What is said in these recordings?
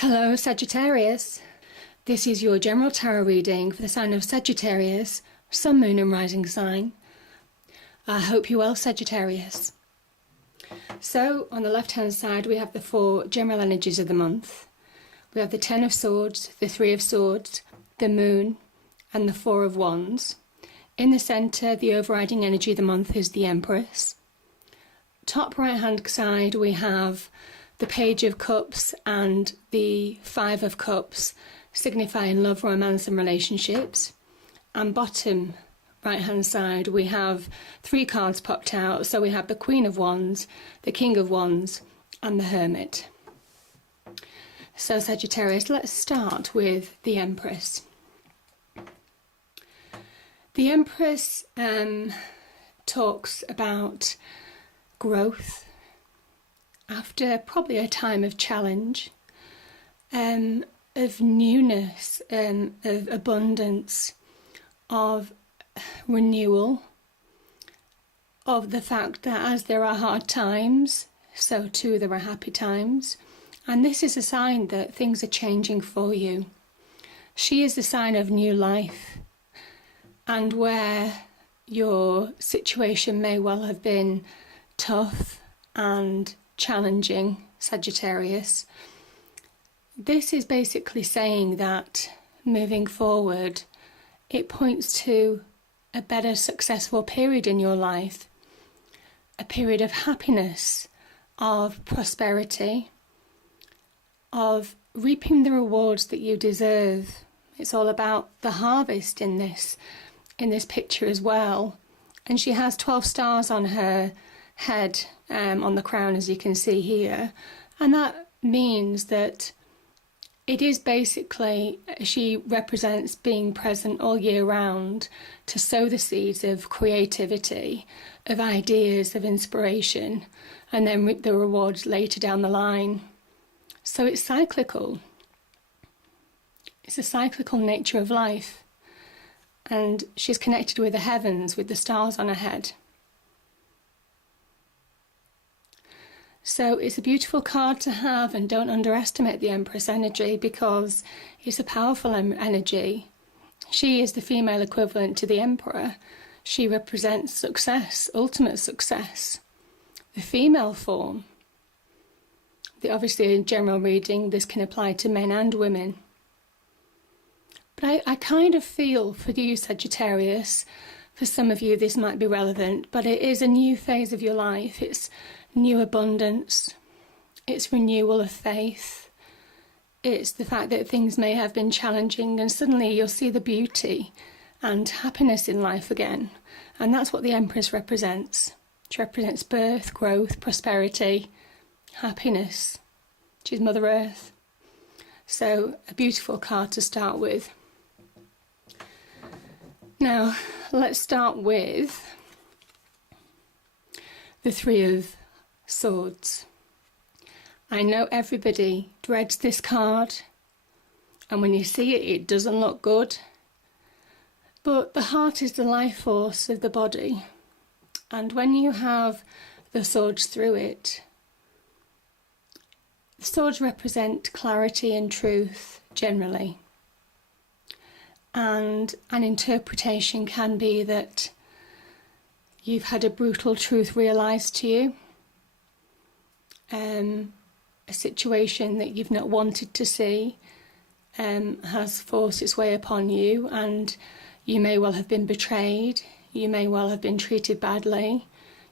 Hello Sagittarius, this is your general tarot reading for the sign of Sagittarius, Sun, Moon and Rising sign. I hope you're well, Sagittarius. So on the left hand side we have the four general energies of the month. We have the Ten of Swords, the Three of Swords, the Moon and the Four of Wands. In the centre, the overriding energy of the month is the Empress. Top right hand side we have the Page of Cups and the Five of Cups, signifying love, romance and relationships. And bottom right hand side we have three cards popped out. So we have the Queen of Wands, the King of Wands and the Hermit. So Sagittarius, let's start with the Empress. The Empress talks about growth after probably a time of challenge, of newness, of abundance, of renewal, of the fact that as there are hard times, so too there are happy times. And this is a sign that things are changing for you. She is the sign of new life. And where your situation may well have been tough and challenging, Sagittarius, this is basically saying that moving forward, it points to a better, successful period in your life, a period of happiness, of prosperity, of reaping the rewards that you deserve. It's all about the harvest in this picture as well. And she has 12 stars on her head, on the crown, as you can see here, and that means that it is basically, she represents being present all year round to sow the seeds of creativity, of ideas, of inspiration, and then reap the rewards later down the line. So it's cyclical. It's a cyclical nature of life, and she's connected with the heavens, with the stars on her head. So it's a beautiful card to have, and don't underestimate the Empress energy because it's a powerful energy. She is the female equivalent to the Emperor. She represents success, ultimate success, the female form. Obviously in general reading this can apply to men and women. But I kind of feel for you, Sagittarius, for some of you this might be relevant, but it is a new phase of your life. It's new abundance, it's renewal of faith, it's the fact that things may have been challenging and suddenly you'll see the beauty and happiness in life again. And that's what the Empress represents. She represents birth, growth, prosperity, happiness. She's Mother Earth. So a beautiful card to start with. Now let's start with the Three of Swords. I know everybody dreads this card, and when you see it, it doesn't look good. But the heart is the life force of the body, and when you have the swords through it, the swords represent clarity and truth generally. And an interpretation can be that you've had a brutal truth realised to you. A situation that you've not wanted to see has forced its way upon you, and you may well have been betrayed, you may well have been treated badly,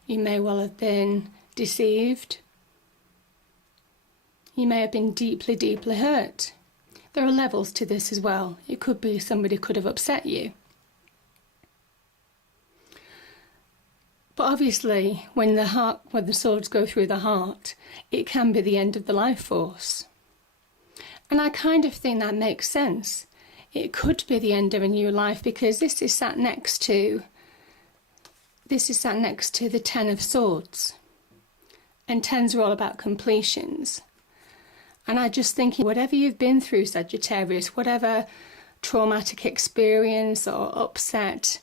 you may well have been deceived, you may have been deeply, deeply hurt. There are levels to this as well. It could be somebody could have upset you. But obviously, when the swords go through the heart, it can be the end of the life force. And I kind of think that makes sense. It could be the end of a new life because this is sat next to the Ten of Swords. And tens are all about completions. And I just think whatever you've been through, Sagittarius, whatever traumatic experience or upset,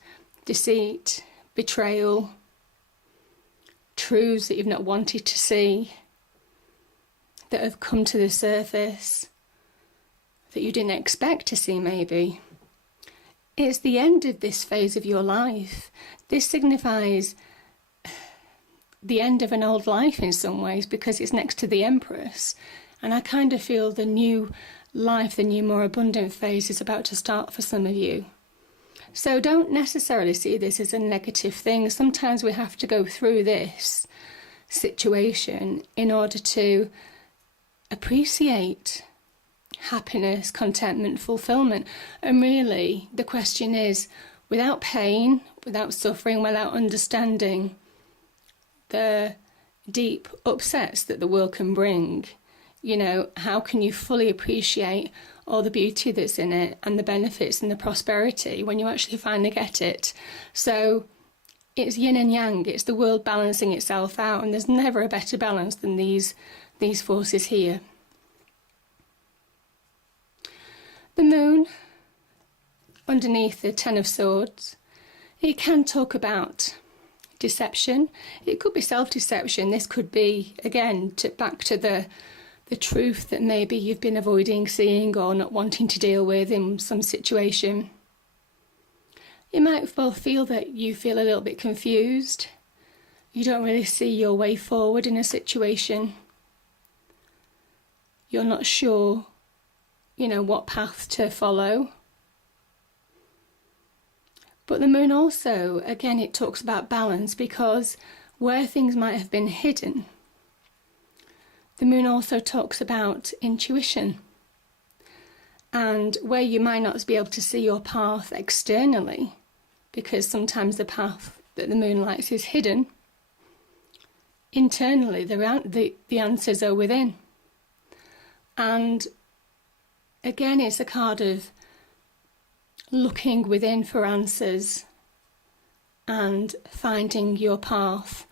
deceit, betrayal, truths that you've not wanted to see, that have come to the surface, that you didn't expect to see maybe. It's the end of this phase of your life. This signifies the end of an old life in some ways, because it's next to the Empress. And I kind of feel the new life, the new more abundant phase is about to start for some of you. So don't necessarily see this as a negative thing. Sometimes we have to go through this situation in order to appreciate happiness, contentment, fulfillment. And really, the question is, without pain, without suffering, without understanding the deep upsets that the world can bring, you know, how can you fully appreciate all the beauty that's in it and the benefits and the prosperity when you actually finally get it? So it's yin and yang, it's the world balancing itself out, and there's never a better balance than these forces here. The moon, underneath the Ten of Swords, it can talk about deception. It could be self-deception. This could be, again, back to the truth that maybe you've been avoiding seeing or not wanting to deal with in some situation. You might well feel that you feel a little bit confused. You don't really see your way forward in a situation. You're not sure, you know, what path to follow. But the moon also, again, it talks about balance, because where things might have been hidden, the moon also talks about intuition. And where you might not be able to see your path externally, because sometimes the path that the moon lights is hidden, internally the answers are within. And again, it's a card of looking within for answers and finding your path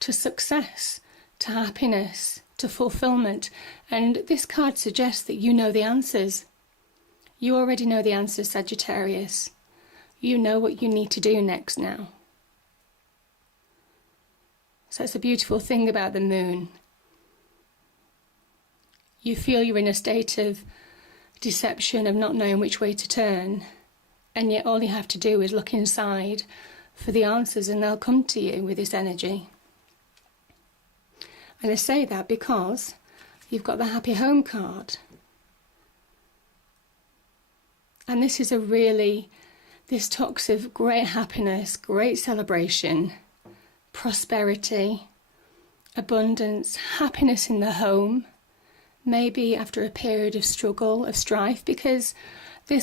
to success, to happiness, to fulfillment. And this card suggests that you know the answers. You already know the answers, Sagittarius. You know what you need to do next now. So it's a beautiful thing about the moon. You feel you're in a state of deception, of not knowing which way to turn, and yet all you have to do is look inside for the answers, and they'll come to you with this energy. And I say that because you've got the Happy Home card. And this is this talks of great happiness, great celebration, prosperity, abundance, happiness in the home, maybe after a period of struggle, of strife, because the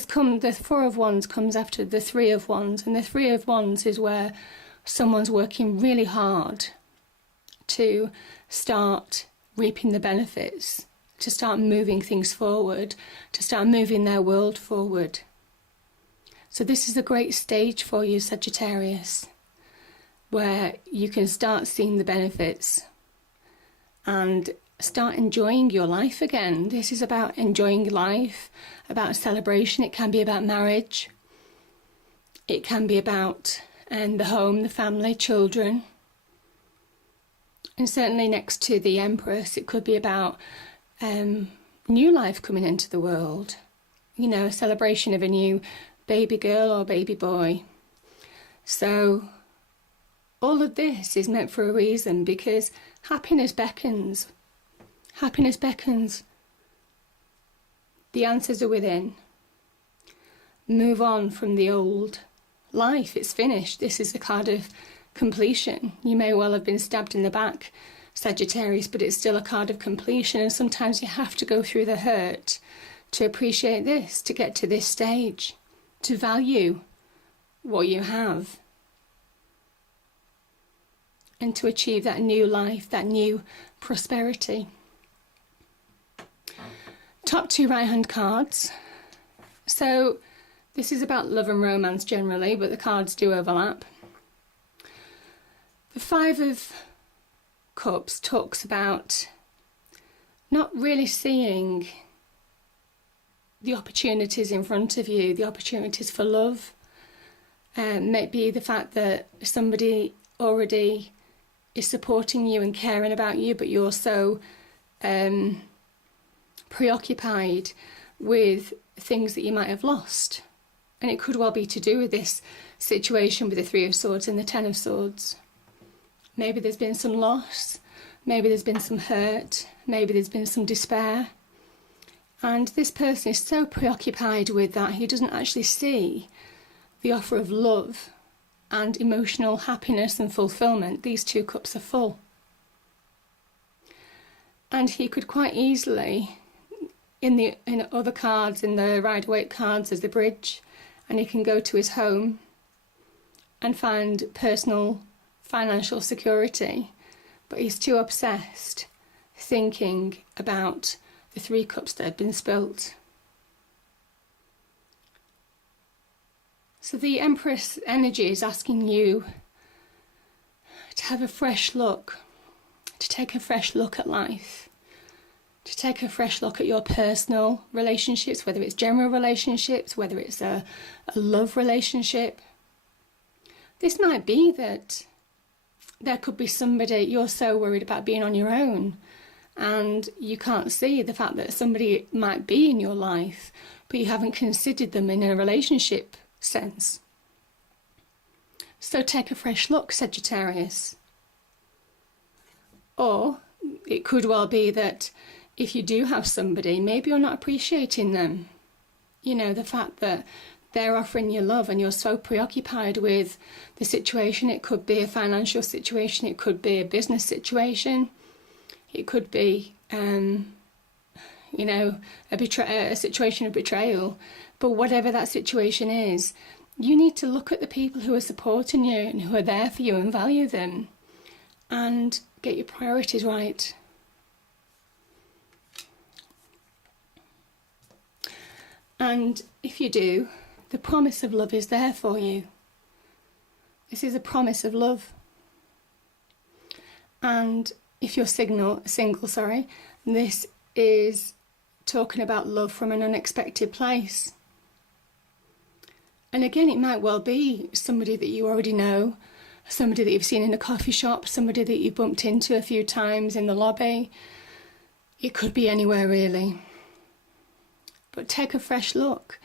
Four of Wands comes after the Three of Wands, and the Three of Wands is where someone's working really hard to start reaping the benefits, to start moving things forward, to start moving their world forward. So this is a great stage for you, Sagittarius, where you can start seeing the benefits and start enjoying your life again. This is about enjoying life, about celebration. It can be about marriage. It can be about the home, the family, children. And certainly next to the Empress, it could be about new life coming into the world. You know, a celebration of a new baby girl or baby boy. So all of this is meant for a reason, because happiness beckons. Happiness beckons. The answers are within. Move on from the old life. It's finished. This is the card of completion. You may well have been stabbed in the back, Sagittarius, but it's still a card of completion. And sometimes you have to go through the hurt to appreciate this, to get to this stage, to value what you have, and to achieve that new life, that new prosperity. Top two right-hand cards. So this is about love and romance generally, but the cards do overlap. The Five of Cups talks about not really seeing the opportunities in front of you, the opportunities for love. Maybe the fact that somebody already is supporting you and caring about you, but you're so preoccupied with things that you might have lost. And it could well be to do with this situation with the Three of Swords and the Ten of Swords. Maybe there's been some loss, maybe there's been some hurt, maybe there's been some despair. And this person is so preoccupied with that, he doesn't actually see the offer of love and emotional happiness and fulfillment. These two cups are full. And he could quite easily, in other cards, in the Rider-Waite cards, as the bridge, and he can go to his home and find personal financial security, but he's too obsessed thinking about the 3 cups that have been spilt. So the Empress energy is asking you to have a fresh look, to take a fresh look at life, to take a fresh look at your personal relationships, whether it's general relationships, whether it's a love relationship. This might be that there could be somebody, you're so worried about being on your own and you can't see the fact that somebody might be in your life, but you haven't considered them in a relationship sense. So take a fresh look, Sagittarius. Or it could well be that if you do have somebody, maybe you're not appreciating them. You know, the fact that they're offering you love and you're so preoccupied with the situation. It could be a financial situation, it could be a business situation, it could be, you know, a situation of betrayal. But whatever that situation is, you need to look at the people who are supporting you and who are there for you and value them and get your priorities right. And if you do, the promise of love is there for you. This is a promise of love. And if you're single, this is talking about love from an unexpected place. And again, it might well be somebody that you already know, somebody that you've seen in a coffee shop, somebody that you've bumped into a few times in the lobby. It could be anywhere really. But take a fresh look.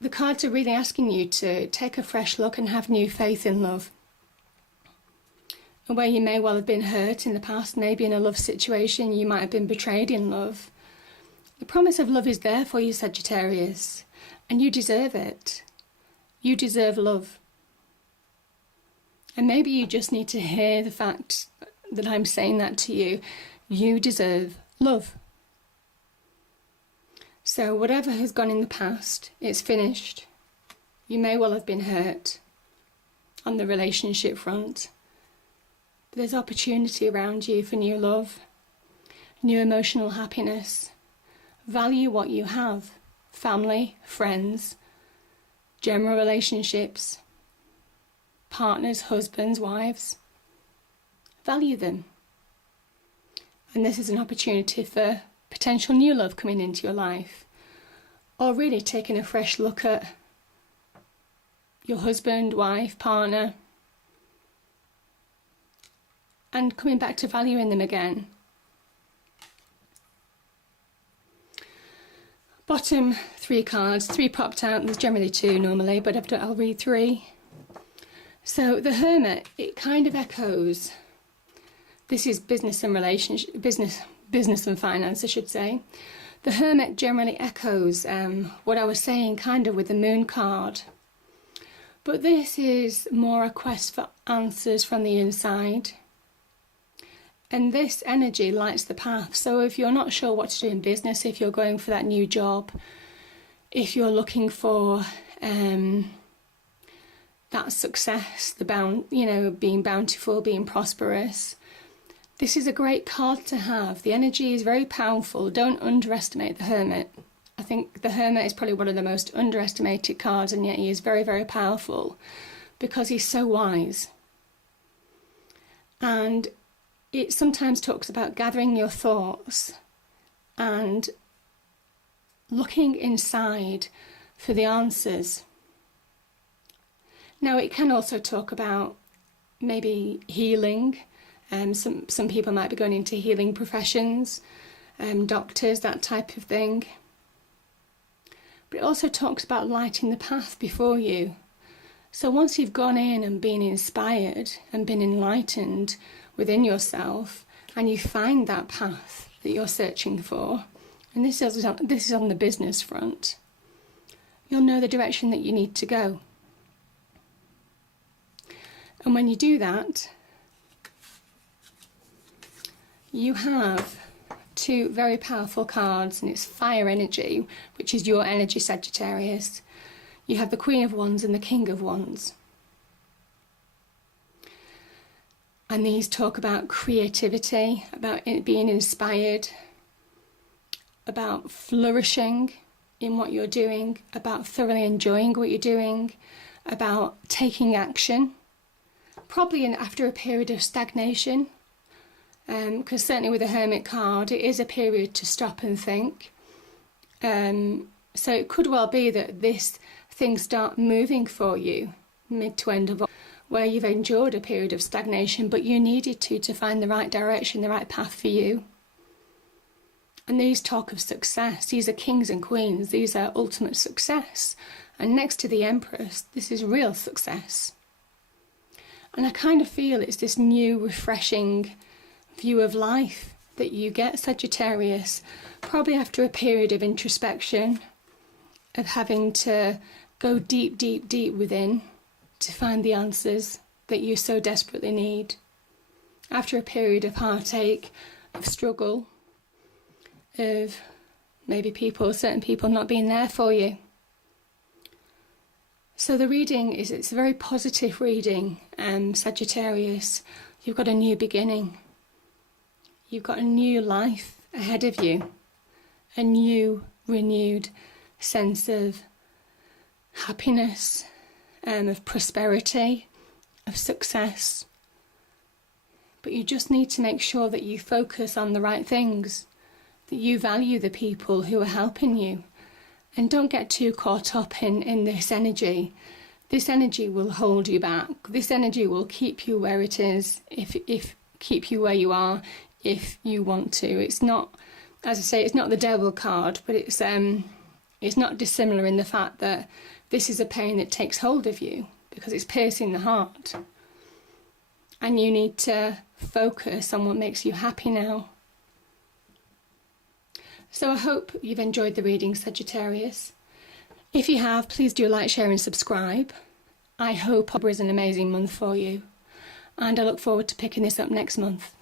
The cards are really asking you to take a fresh look and have new faith in love. And where you may well have been hurt in the past, maybe in a love situation, you might have been betrayed in love. The promise of love is there for you, Sagittarius, and you deserve it. You deserve love. And maybe you just need to hear the fact that I'm saying that to you. You deserve love. So whatever has gone in the past, it's finished. You may well have been hurt on the relationship front. But there's opportunity around you for new love, new emotional happiness. Value what you have. Family, friends, general relationships, partners, husbands, wives. Value them. And this is an opportunity for potential new love coming into your life, or really taking a fresh look at your husband, wife, partner, and coming back to valuing them again. Bottom 3 cards, 3 popped out. There's generally 2 normally, but I'll read 3. So the Hermit, it kind of echoes. This is business and relationship, business and finance, I should say. The Hermit generally echoes what I was saying kind of with the Moon card. But this is more a quest for answers from the inside. And this energy lights the path. So if you're not sure what to do in business, if you're going for that new job, if you're looking for that success, being bountiful, being prosperous, this is a great card to have. The energy is very powerful. Don't underestimate the Hermit. I think the Hermit is probably one of the most underestimated cards, and yet he is very, very powerful because he's so wise. And it sometimes talks about gathering your thoughts and looking inside for the answers. Now, it can also talk about maybe healing. Some people might be going into healing professions, doctors, that type of thing. but it also talks about lighting the path before you. So once you've gone in and been inspired and been enlightened within yourself, and you find that path that you're searching for, and this is on the business front, you'll know the direction that you need to go. And when you do that, you have two very powerful cards, and it's fire energy, which is your energy, Sagittarius. You have the Queen of Wands and the King of Wands. And these talk about creativity, about being inspired, about flourishing in what you're doing, about thoroughly enjoying what you're doing, about taking action, probably after a period of stagnation, because certainly with the Hermit card, it is a period to stop and think. So it could well be that things start moving for you mid to end of where you've endured a period of stagnation, but you needed to find the right direction, the right path for you. And these talk of success. These are kings and queens. These are ultimate success. And next to the Empress, this is real success. And I kind of feel it's this new, refreshing view of life that you get, Sagittarius, probably after a period of introspection, of having to go deep, deep, deep within to find the answers that you so desperately need. After a period of heartache, of struggle, of maybe certain people not being there for you. So the reading it's a very positive reading, Sagittarius. You've got a new beginning. You've got a new life ahead of you. A new, renewed sense of happiness, of prosperity, of success. But you just need to make sure that you focus on the right things, that you value the people who are helping you, and don't get too caught up in this energy. This energy will hold you back. This energy will keep you where it is, if keep you where you are, if you want to. It's not, as I say, it's not the devil card, but it's not dissimilar in the fact that this is a pain that takes hold of you because it's piercing the heart. And you need to focus on what makes you happy now. So I hope you've enjoyed the reading, Sagittarius. If you have, please do like, share and subscribe. I hope October is an amazing month for you. And I look forward to picking this up next month.